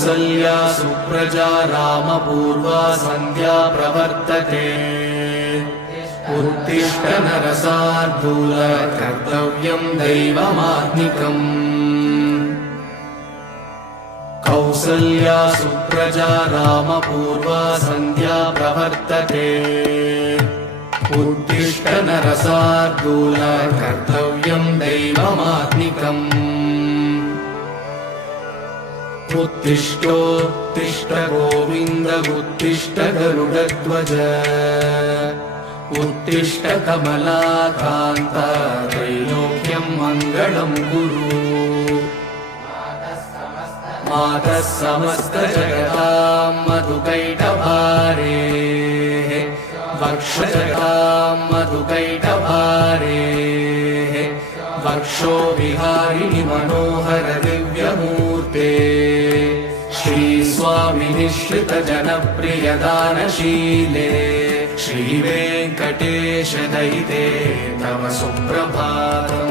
कौसल्या सुप्रजा रामपूर्वा सन्ध्या प्रवर्तते उत्तिष्ठ नरशार्दूल कर्तव्यं दैवमात्मिकम् कौसल्या सुप्रजा रामपूर्वा सन्ध्या प्रवर्तते उत्तिष्ठ नरशार्दूल कर्तव्यं दैवमात्मिकम् उत्तिष्ठोत्तिष्ठ गोविन्द उत्तिष्ठ गरुडध्वज उत्तिष्ठ कमलाकान्त त्रैलोक्यं मङ्गलं कुरु मातः समस्त जगतां मधुकैटभारे वक्षजटां मधुकैटभारे वक्षो विहारिणि मनोहर दिव्यमूर्ते श्रीस्वामि निःश्रित जनप्रिय दानशीले श्रीवेङ्कटेश दयिते तव सुप्रभातम्।